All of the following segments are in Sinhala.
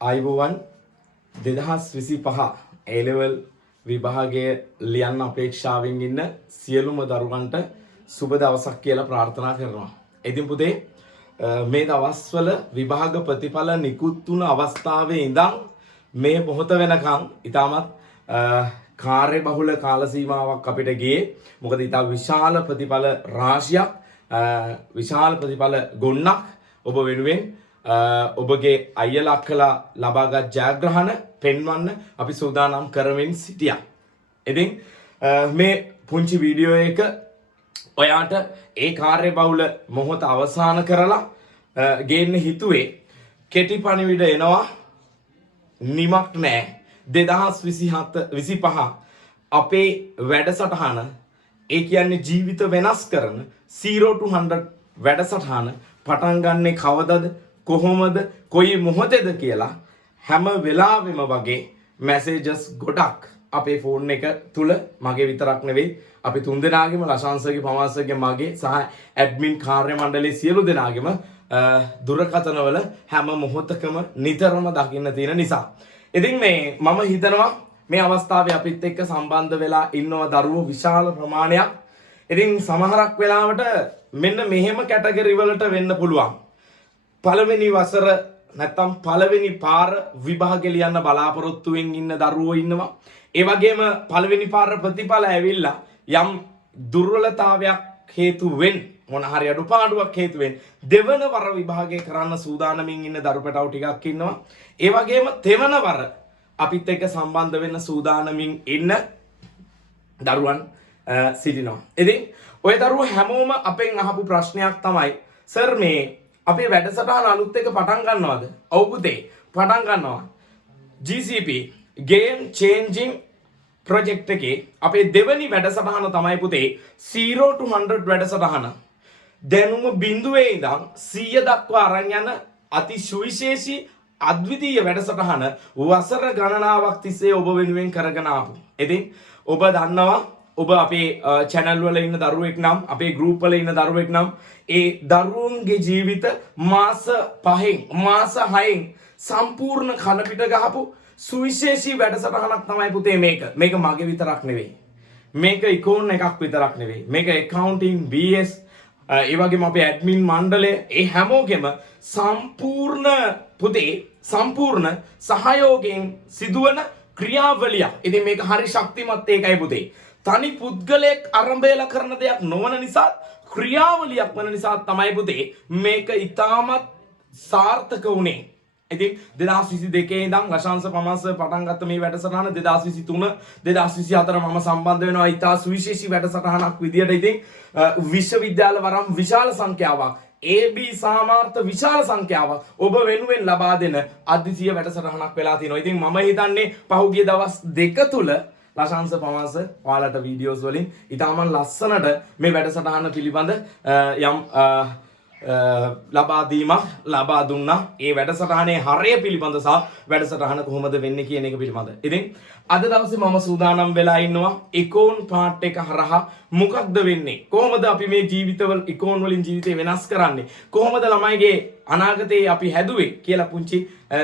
ආයුබෝවන් 2025 A level විභාගයේ ලියන්න අපේක්ෂාවෙන් ඉන්න සියලුම දරුවන්ට සුබ දවසක් කියලා ප්‍රාර්ථනා කරනවා. ඉතින් පුතේ මේ දවස්වල විභාග ප්‍රතිඵල නිකුත් වුණ අවස්ථාවේ ඉඳන් මේ මොහොත වෙනකන් ඊටමත් කාර්යබහුල කාල සීමාවක් අපිට ගියේ. මොකද ඊට විශාල ප්‍රතිඵල රාශියක් විශාල ප්‍රතිඵල ගොන්නක් ඔබ වෙනුවෙන් ඔබගේ අයියලා අක්කලා ලබාගත් ජයග්‍රහණ පෙන්වන්න අපි සූදානම් කරමින් සිටියා. ඉතින් මේ පුංචි වීඩියෝ එක ඔයාට ඒ කාර්යබහුල මොහොත අවසන් කරලා ගේන්න හිතුවේ කෙටි පණිවිඩ එනවා නිමක් නැහැ. 2025 අපේ වැඩසටහන ඒ කියන්නේ ජීවිත වෙනස් කරන 0 to 100 වැඩසටහන පටන් ගන්නෙ කවදද කොහොමද කොයි මොහොතේද කියලා හැම වෙලාවෙම වගේ මැසේජස් ගොඩක් අපේ ෆෝන් එක තුල මගේ විතරක් නෙවෙයි අපි තුන් දෙනාගේම ලශාන්සර්ගේ පමාසර්ගේ මගේ සහ ඇඩ්මින් කාර්ය මණ්ඩලයේ සියලු දෙනාගේම දුරකථනවල හැම මොහොතකම නිතරම දකින්න තියෙන නිසා. ඉතින් මම හිතනවා මේ අවස්ථාවේ අපිත් එක්ක සම්බන්ධ වෙලා ඉන්නව දරුවෝ විශාල ප්‍රමාණයක්. ඉතින් සමහරක් වෙලාවට මෙන්න මෙහෙම කැටගරි වලට වෙන්න පුළුවන්. පළවෙනි වසර නැත්තම් පළවෙනි පාර විභාගෙ ලියන්න බලාපොරොත්තුවෙන් ඉන්න දරුවෝ ඉන්නවා. ඒ වගේම පළවෙනි පාර ප්‍රතිඵල ඇවිල්ලා යම් දුර්වලතාවයක් හේතුවෙන් මොන හරි අඩුපාඩුවක් හේතුවෙන් දෙවන වර විභාගය කරන්න සූදානමින් ඉන්න දරු පැටවු ටිකක් ඉන්නවා. ඒ වගේම තෙවන වර අපිත් එක්ක සම්බන්ධ වෙන්න සූදානමින් ඉන්න දරුවන් සිටිනවා. ඉතින් ඔය දරුවෝ හැමෝම අපෙන් අහපු ප්‍රශ්නයක් තමයි සර් මේ අපේ වැඩසටහන අලුත් එක පටන් ගන්නවද? ඔව් පුතේ පටන් ගන්නවා. GCP Game Changing Project එකේ අපේ දෙවනි වැඩසටහන තමයි පුතේ 0 to 100 වැඩසටහන. දැනුම බිඳුවේ ඉඳන් 100 දක්වා අරන් යන අති සුවිශේෂී අද්විතීය වැඩසටහන වසර ගණනාවක් තිස්සේ ඔබ වෙනුවෙන් කරගෙන ආපු. ඉතින් ඔබ දන්නවා ඔබ අපේ channel වල ඉන්න දරුවෙක් නම් අපේ group වල ඉන්න දරුවෙක් නම් ඒ දරුවන්ගේ ජීවිත මාස 5න් මාස 6න් සම්පූර්ණ කන පිට ගහපු සුවිශේෂී වැඩසටහනක් තමයි පුතේ මේක. මේක මගේ විතරක් නෙවෙයි. මේක ඉකෝන් එකක් විතරක් නෙවෙයි. මේක accounting BS ඒ වගේම අපේ ඇඩ්මින් මණ්ඩලය ඒ හැමෝගෙම සම්පූර්ණ පුතේ සම්පූර්ණ සහයෝගයෙන් සිදුවන ක්‍රියාවලියක්. ඉතින් මේක හරි ශක්තිමත් ඒකයි පුතේ. තනි පුද්ගලයෙක් අරඹයලා කරන දෙයක් නොවන නිසා ක්‍රියාවලියක් වන නිසා තමයි පුතේ මේක ඉතාමත් සාර්ථක වුණේ. ඉතින් 2022 ඉඳන් ලශාන්ස පමාස පටන් ගත්ත මේ වැඩසටහන 2023 2024 මම සම්බන්ධ වෙනවා ඉතා සුවිශේෂී වැඩසටහනක් විදියට. ඉතින් විශ්වවිද්‍යාල වරම් විශාල සංඛ්‍යාවක් AB සාමාර්ථ විශාල සංඛ්‍යාවක් ඔබ වෙනුවෙන් ලබා දෙන අද්විතීය වැඩසටහනක් වෙලා තියෙනවා. ඉතින් මම හිතන්නේ පහුගිය දවස් දෙක තුල ලශාන්ස පමාස ඔයාලට වීඩියෝස් වලින් ඉතාමත් ලස්සනට මේ වැඩසටහන පිළිබඳ යම් ලබා දුන්නා. ඒ වැඩසටහනේ හරය පිළිබඳ සහ වැඩසටහන කොහොමද වෙන්නේ කියන එක පිළිබඳ. ඉතින් අද දවසේ මම සූදානම් වෙලා ඉන්නවා ඉකෝන් පාර්ට් එක හරහා මොකක්ද වෙන්නේ? කොහොමද අපි මේ ජීවිතවල ඉකෝන් වලින් ජීවිතේ වෙනස් කරන්නේ? කොහොමද ළමයිගේ අනාගතේ අපි හැදුවේ කියලා පුංචි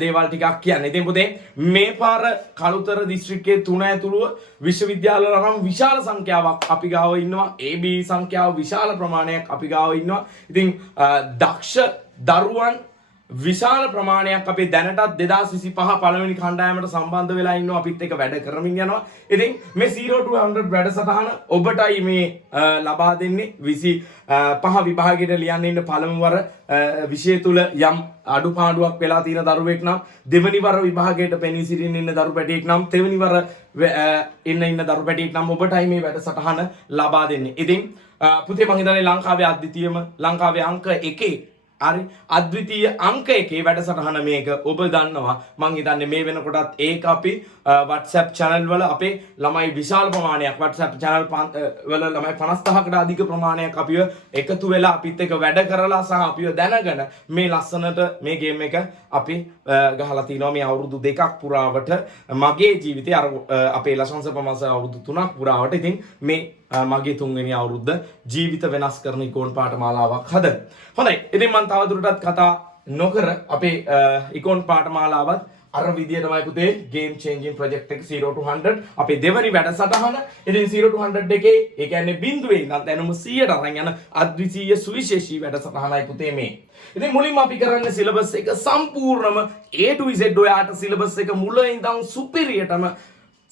දේවල් ටිකක් කියන්නේ. ඉතින් පුතේ මේ පාර කළුතර දිස්ත්‍රික්කයේ 3 ඇතුළුව විශ්වවිද්‍යාල නම් විශාල සංඛ්‍යාවක් අපි ගාව ඉන්නවා. AB සංඛ්‍යාව විශාල ප්‍රමාණයක් අපි ගාව ඉන්නවා. ඉතින් දක්ෂ දරුවන් විශාල ප්‍රමාණයක් අපේ දැනටත් 2025 පළවෙනි කණ්ඩායමට සම්බන්ධ වෙලා ඉන්නවා. අපිත් එක්ක වැඩ කරමින් යනවා. ඉතින් මේ 0 to 100 වැඩසටහන ඔබටයි මේ ලබා දෙන්නේ 25 විභාගයට ලියන්න ඉන්න පළමු වර විෂය තුල යම් අඩුපාඩුවක් වෙලා තියෙන දරුවෙක් නම් දෙවෙනි වර විභාගයට පෙනී සිටින්න ඉන්න දරු පැටියෙක් නම් තෙවෙනි වර ඉන්න දරු පැටියෙක් නම් ඔබටයි මේ වැඩසටහන ලබා දෙන්නේ. ඉතින් පුතේ මම හිතන්නේ ලංකාවේ අද්විතීයම ලංකාවේ අංක 1 හරි අද්විතීය අංක 1 වැඩසටහන මේක ඔබ දන්නවා. මම හිතන්නේ මේ වෙනකොටත් ඒක අපි WhatsApp channel වල අපේ ළමයි විශාල ප්‍රමාණයක් WhatsApp channel වල ළමයි 50000කට අධික ප්‍රමාණයක් අපිව එකතු වෙලා අපිත් එක්ක වැඩ කරලා සහ අපිව දැනගෙන මේ ලස්සනට මේ ගේම් එක අපි ගහලා තිනවා මේ අවුරුදු 2ක් පුරාවට මගේ ජීවිතේ අර අපේ ලශාන්ස පමාස අවුරුදු 3ක් පුරාවට. ඉතින් මේ මගේ තුන්වෙනි අවුරුද්ද ජීවිත වෙනස් කරන ඉකෝන් පාඨමාලාවක් හදන. හොඳයි. ඉතින් මම තවදුරටත් කතා නොකර අපේ ඉකෝන් පාඨමාලාවත් අර විදියටමයි පුතේ game changing project එක 0 to 100 අපේ දෙවනි වැඩසටහන. ඉතින් 0 to 100 එකේ ඒ කියන්නේ බිඳුවේ ඉඳන් දැනුම 100ට අරන් යන අද්විතීය සුවිශේෂී වැඩසටහනයි පුතේ මේ. ඉතින් මුලින්ම අපි කරන්නේ සිලබස් එක සම්පූර්ණම A to Z ඔයාට සිලබස් එක මුල ඉඳන් සුපිරියටම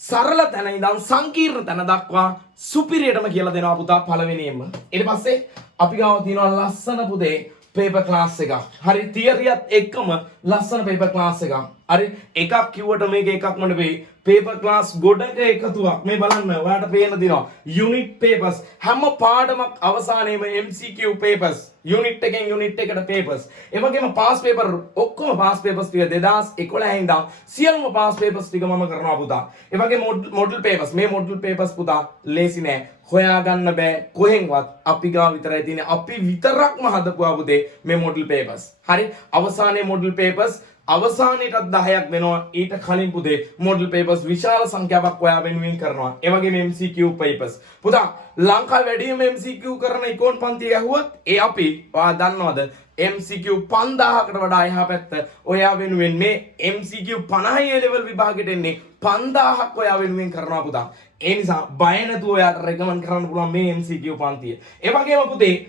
සරල තැන ඉඳන් සංකීර්ණ තැන දක්වා සුපිරියටම කියලා දෙනවා පුතා පළවෙනියෙන්ම. ඊට පස්සේ අපි ගාව තියෙනවා ලස්සන පුතේ paper class එකක්. හරි තියරියත් එක්කම ලස්සන paper class එකක්. හරි එකක් කිව්වට මේක එකක්ම නෙවෙයි. paper class ගොඩක එකතුවක්. මේ බලන්න ඔයාලට පේන්න දිනවා. unit papers හැම පාඩමක් අවසානයේම MCQ papers. unit එකෙන් unit එකට papers. ඒ වගේම pass paper ඔක්කොම pass papers ටික 2011 ඉඳන් සියලුම pass papers ටික මම කරනවා පුතා. ඒ වගේ model papers මේ model papers පුතා ලේසි නෑ. හොයාගන්න බෑ කොහෙන්වත් අපි ගාව විතරයි තියෙන්නේ. අපි විතරක්ම හදපුවා පුතේ මේ model papers. හරි අවසානයේ model papers අවසානයේටත් 10ක් වෙනවා. ඊට කලින් පුතේ model papers විශාල සංඛ්‍යාවක් ඔයා වෙනුවෙන් කරනවා. ඒ වගේම MCQ papers. පුතා ලංකාවේ වැඩිම MCQ කරන ඉකෝන් පන්තිය ඇහුවොත් ඒ අපි ඔයා දන්නවද MCQ 5000කට වඩා එහා පැත්ත ඔයා වෙනුවෙන් මේ MCQ 50 level විභාගෙට එන්නේ 5000ක් ඔයා වෙනුවෙන් කරනවා පුතා. ඒ නිසා බය නැතුව ඔයාට රෙකමන්ඩ් කරන්න පුළුවන් මේ MCQ පන්තිය. ඒ වගේම පුතේ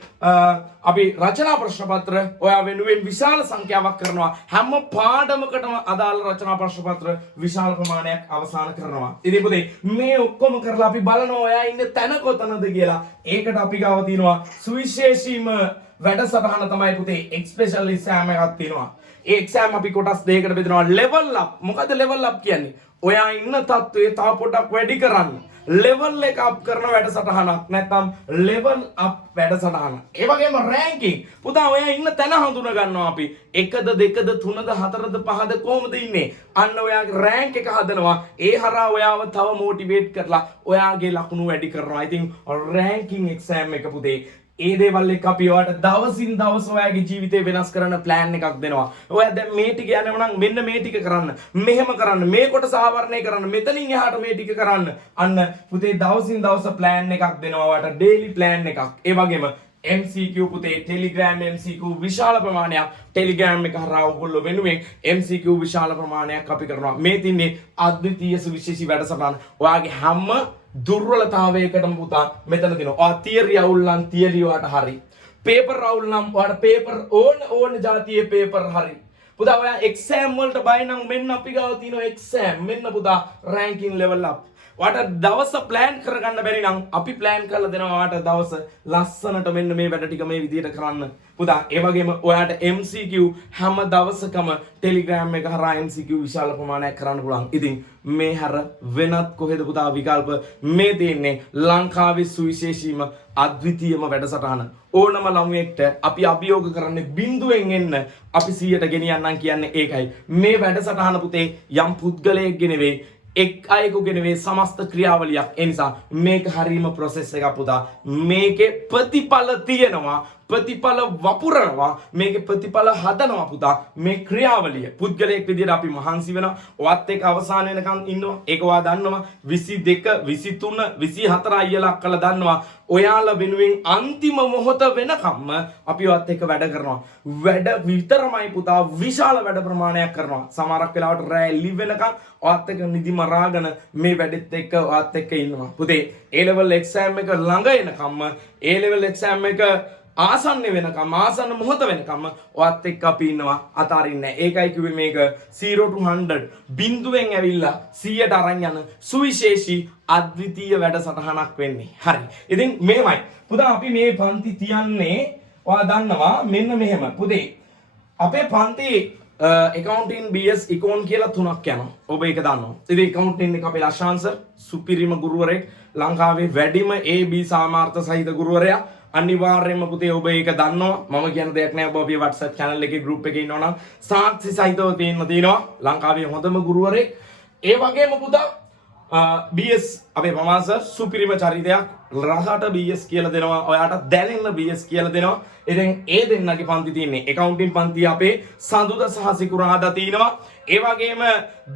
අපි රචනා ප්‍රශ්න පත්‍ර ඔයා වෙනුවෙන් විශාල සංඛ්‍යාවක් කරනවා. හැම පාඩමකටම අදාළ රචනා ප්‍රශ්න පත්‍ර විශාල ප්‍රමාණයක් අවසන් කරනවා. ඉතින් පුතේ මේ ඔක්කොම කරලා අපි බලනවා ඔයා ඉන්නේ තැන කොතනද කියලා. ඒකට අපි ගාව තියෙනවා සුවිශේෂීම වැඩසටහන තමයි පුතේ එක්ස්පෙෂල් එක්සෑම් එකක් තියෙනවා. ඒ එක්සෑම් අපි කොටස් දෙකකට බෙදනවා. Level up. මොකද ලෙවල් අප් කියන්නේ? ඔයා ඉන්න තත්ත්වයේ තව පොඩක් වැඩි කරන්න. ලෙවල් එක අප් කරන වැඩසටහනක් නැත්නම් ලෙවල් අප් වැඩසටහන. ඒ වගේම රෑන්කින්. පුතා ඔයා ඉන්න තැන හඳුනා ගන්නවා අපි. 1ද 2ද 3ද 4ද 5ද කොහොමද ඉන්නේ? අන්න ඔයාගේ රෑන්ක් එක හදනවා. ඒ හරහා ඔයාව තව මොටිවේට් කරලා ඔයාගේ ලකුණු වැඩි කරනවා. ඉතින් රෑන්කින් එක්සෑම් එක පුතේ ඒ දේවල් එක්ක අපි ඔයාලට දවසින් දවස ඔයාගේ ජීවිතේ වෙනස් කරන ප්ලෑන් එකක් දෙනවා. ඔයා දැන් මේ ටික යනම නම් මෙන්න මේ ටික කරන්න. මෙහෙම කරන්න. මේ කොටස ආවරණය කරන්න. මෙතනින් එහාට මේ ටික කරන්න. අන්න පුතේ දවසින් දවස ප්ලෑන් එකක් දෙනවා ඔයාලට. ඩේලි ප්ලෑන් එකක්. ඒ වගේම MCQ පුතේ Telegram MCQ විශාල ප්‍රමාණයක් Telegram එක හරහා ඔයගොල්ලෝ වෙනුවෙන් MCQ විශාල ප්‍රමාණයක් අපි කරනවා. මේ තින්නේ අද්විතීය සුවිශේෂී වැඩසටහන. ඔයාගේ හැම දුර්වලතාවයකටම පුතා මෙතන දෙනවා. ඔයා තියරි අවුල් නම් තියරි ඔයාට හරි. පේපර් අවුල් නම් ඔයාට පේපර් ඕන જાතියේ පේපර් හරි. පුතා ඔයා එක්සෑම් වලට බය නම් මෙන්න අපි ගාව තියෙන එක්සෑම්. මෙන්න පුතා රෑන්කින් ලෙවල් අප්. ඔයාට දවස ප්ලෑන් කරගන්න බැරි නම් අපි ප්ලෑන් කරලා දෙනවා ඔයාට දවස ලස්සනට මෙන්න මේ වැඩ ටික මේ විදිහට කරන්න. පුතා ඒ වගේම ඔයාට MCQ හැම දවසකම Telegram එක හරහා MCQ විශාල ප්‍රමාණයක් කරන්න පුළුවන්. ඉතින් මේ හැර වෙනත් කොහෙද පුතා විකල්ප මේ තියෙන්නේ ලංකාවේ සුවිශේෂීම අද්විතීයම වැඩසටහන. ඕනම ළමයෙක්ට අපි අභියෝග කරන්නේ බිඳුවෙන් එන්න අපි 100ට ගෙනියන්නම් කියන්නේ ඒකයි. මේ වැඩසටහන පුතේ යම් පුද්ගලයෙක්ගේ නෙවෙයි එක් අයෙකුගේ නෙවෙයි සමස්ත ක්‍රියාවලියක්. ඒ නිසා මේක හරීම ප්‍රොසෙස් එකක් පුතා. මේකේ ප්‍රතිඵල තියෙනවා. ප්‍රතිඵල වපුරනවා. මේකේ ප්‍රතිඵල හදනවා පුතා. මේ ක්‍රියාවලිය පුද්ගලයෙක් විදිහට අපි මහන්සි වෙනවා. ඔයත් එක්ක අවසාන වෙනකන් ඉන්නවා. ඒක ඔයා දන්නවා. 22 23 24 අයියලා අක්කලා දන්නවා. ඔයාලා වෙනුවෙන් අන්තිම මොහොත වෙනකම්ම අපි ඔයත් එක්ක වැඩ කරනවා. වැඩ විතරමයි පුතා විශාල වැඩ ප්‍රමාණයක් කරනවා. සමහරක් වෙලාවට රෑ එළි වෙනකන් ඔයත් එක්ක නිදි මරාගෙන මේ වැඩෙත් එක්ක ඔයත් එක්ක ඉන්නවා. පුතේ A level exam එක ළඟ එනකම්ම A level exam එක ආසන්න වෙනකම් ආසන්න මොහොත වෙනකම් ඔයත් එක්ක අපි ඉන්නවා අතාරින්නේ නැහැ. ඒකයි කිව්වේ මේක 0 to 100 බිඳුවෙන් ඇවිල්ලා 100ට අරන් යන සුවිශේෂී අද්විතීය වැඩසටහනක් වෙන්නේ. හරි. ඉතින් මෙහෙමයි. පුතා අපි මේ පන්ති තියන්නේ ඔයා දන්නවා මෙන්න මෙහෙම. පුතේ අපේ පන්ති accounting BS econ කියලා තුනක් යනවා. ඔබ ඒක දන්නවා. ඉතින් accounting එක අපේ ලෂාන් සර් සුපිරිම ගුරුවරයෙක්. ලංකාවේ වැඩිම AB සාමාර්ථ සහිත ගුරුවරයා. අනිවාර්යයෙන්ම පුතේ ඔබ ඒක දන්නවා. මම කියන දෙයක් නෑ. ඔබ අපේ WhatsApp channel එකේ group එකේ ඉන්නවනම් සාක්ෂි සහිතව තියෙනවා. ලංකාවේ හොඳම ගුරුවරයෙක්. ඒ වගේම පුතා BS අපේ පමාන් සර් සුපිරිම චරිතයක් රහට BS කියලා දෙනවා. ඔයාට දැනෙන්න BS කියලා දෙනවා. ඉතින් ඒ දෙන්නගේ පන්ති තියෙන්නේ accounting පන්තිය අපේ සඳුදා සහ සිකුරාදා තියෙනවා. ඒ වගේම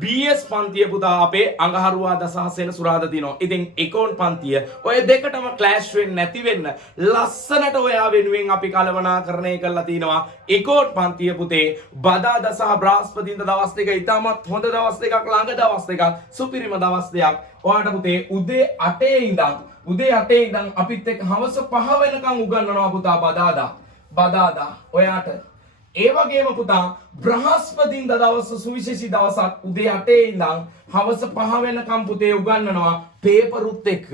BS පන්තිය පුතා අපේ අඟහරුවාදා සහ සෙනසුරාදා තියෙනවා. ඉතින් account පන්තිය ඔය දෙකටම clash වෙන්නේ නැති වෙන්න ලස්සනට ඔයා වෙනුවෙන් අපි කලවනාකරණය කරලා තිනවා. account පන්තිය පුතේ බදාදා සහ බ්‍රහස්පතින්දා දවස් දෙක ඉතාමත් හොඳ දවස් දෙකක් ළඟ දවස් දෙකක් සුපිරිම දවස් දෙකක්. ඔයාට පුතේ උදේ 8 ඉඳන් අපිත් එක්ක හවස 5 වෙනකන් උගන්වනවා පුතා බදාදා ඔයාට. ඒ වගේම පුතා බ්‍රහස්පතින්දා දවස සුවිශේෂී දවසක් උදේ 8 ඉඳන් හවස 5 වෙනකම් පුතේ උගන්වනවා පේපරුත් එක්ක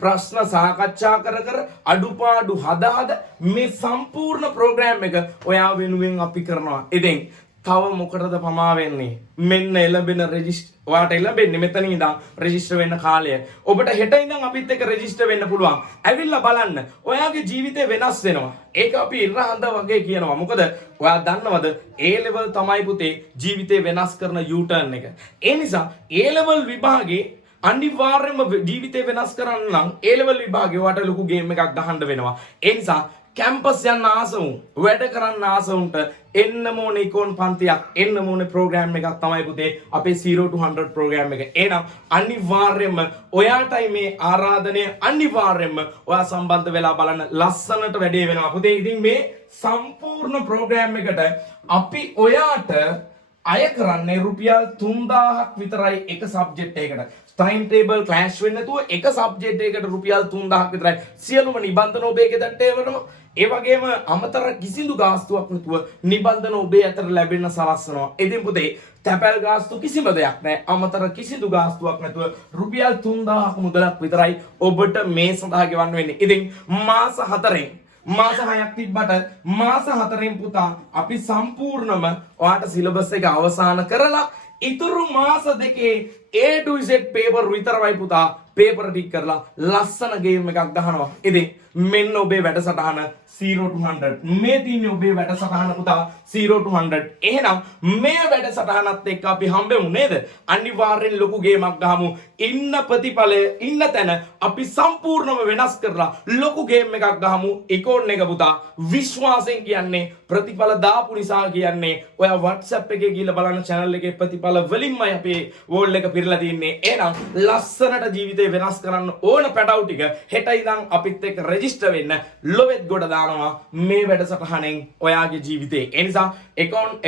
ප්‍රශ්න සාකච්ඡා කර අඩුපාඩු හදා මේ සම්පූර්ණ ප්‍රෝග්‍රෑම් එක ඔයා වෙනුවෙන් අපි කරනවා. ඉතින් තව මොකටද පමා වෙන්නේ? මෙන්න එළඹෙන ඔයාට එළඹෙන්නේ මෙතන ඉඳන් රෙජිස්ටර් වෙන්න කාලය. ඔබට හෙට ඉඳන් අපිත් එක්ක රෙජිස්ටර් වෙන්න පුළුවන්. ඇවිල්ලා බලන්න. ඔයාගේ ජීවිතේ වෙනස් වෙනවා. ඒක අපි ඉරහඳ වගේ කියනවා. මොකද ඔයා දන්නවද A level තමයි පුතේ ජීවිතේ වෙනස් කරන U-turn එක. ඒ නිසා A level විභාගේ අනිවාර්යයෙන්ම ජීවිතේ වෙනස් කරන්න නම් A level විභාගේ ඔයාට ලොකු ගේම් එකක් ගහන්න වෙනවා. ඒ නිසා කැම්පස් යන්න ආස වුන් වැඩ කරන්න ආස වුන්ට එන්න ඕනේ ඉකෝන් පන්තියක් එන්න ඕනේ ප්‍රෝග්‍රෑම් එකක් තමයි පුතේ අපේ 0 to 100 ප්‍රෝග්‍රෑම් එක. එහෙනම් අනිවාර්යයෙන්ම ඔයාටයි මේ ආරාධනය අනිවාර්යයෙන්ම ඔයා සම්බන්ධ වෙලා බලන්න ලස්සනට වැඩේ වෙනවා පුතේ. ඉතින් මේ සම්පූර්ණ ප්‍රෝග්‍රෑම් එකට අපි ඔයාට අය කරන්නේ රුපියල් 3000ක් විතරයි එක සබ්ජෙක්ට් එකකට. ටයිම් ටේබල් ක්ලෑෂ් වෙන්නේ නැතුව එක සබ්ජෙක්ට් එකකට රුපියල් 3000ක් විතරයි. සියලුම නිබන්ධන ඔබේ ගෙදරට එවනවා. ඒ වගේම අමතර කිසිදු ගාස්තුවක් නැතුව නිබන්ධන ඔබේ අතට ලැබෙන්න සලස්වනවා. ඉතින් පුතේ තැපැල් ගාස්තු කිසිම දෙයක් නැහැ. අමතර කිසිදු ගාස්තුවක් නැතුව රුපියල් 3000ක් මුදලක් විතරයි ඔබට මේ සඳහා ගෙවන්න වෙන්නේ. ඉතින් මාස 6ක් තිබ්බට මාස 4න් පුතා අපි සම්පූර්ණම ඔයාට සිලබස් එක අවසන් කරලා ඉතුරු මාස දෙකේ A to Z paper විතරයි පුතා paper ටික කරලා ලස්සන ගේම් එකක් ගහනවා. ඉතින් මෙන්න ඔබේ වැඩසටහන 0 to 100. මේ තියෙන්නේ ඔබේ වැඩසටහන පුතා 0 to 100. එහෙනම් මේ වැඩසටහනත් එක්ක අපි හම්බෙමු නේද? අනිවාර්යෙන් ලොකු ගේමක් ගහමු. ඉන්න ප්‍රතිඵලය ඉන්න තැන අපි සම්පූර්ණව වෙනස් කරලා ලොකු ගේම් එකක් ගහමු. ඉකෝන් එක පුතා විශ්වාසයෙන් කියන්නේ ප්‍රතිඵල දාපු නිසා කියන්නේ ඔයා WhatsApp එකේ ගිහලා බලන්න channel එකේ ප්‍රතිඵල වලින්මයි අපේ වෝල් එක පිරලා තින්නේ. එහෙනම් ලස්සනට ජීවිතේ වෙනස් කරන්න ඕන පැටවු ටික හෙට ඉඳන් අපිත් එක්ක රෙජිස්ටර් වෙන්න ලොවෙත් ගොඩ දානවා මේ වැඩසටහනෙන් ඔයාගේ ජීවිතේ. ඒ නිසා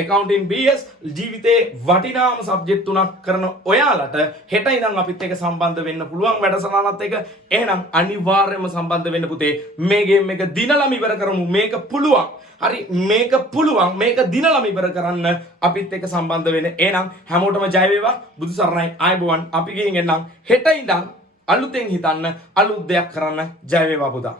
accounting BS ජීවිතේ වටිනාම සබ්ජෙක්ට් තුනක් කරන ඔයාලට හෙට ඉඳන් අපිත් එක්ක සම්බන්ධ වෙන්න පුළුවන් වැඩසටහනත් එක්ක. එහෙනම් අනිවාර්යයෙන්ම සම්බන්ධ වෙන්න පුතේ. මේ ගේම් එක දිනලම ඉවර කරමු. මේක පුළුවන්. හරි මේක පුළුවන්. මේක දිනලම ඉවර කරන්න අපිත් එක්ක සම්බන්ධ වෙන්න. එහෙනම් හැමෝටම ජය වේවා. බුදු සරණයි. ආයුබෝවන්. අපි ගිහින් එන්නම් හෙට ඉඳන් අලුතෙන් හිතන්න අලුත් දෙයක් කරන්න. ජය වේවා පුතා.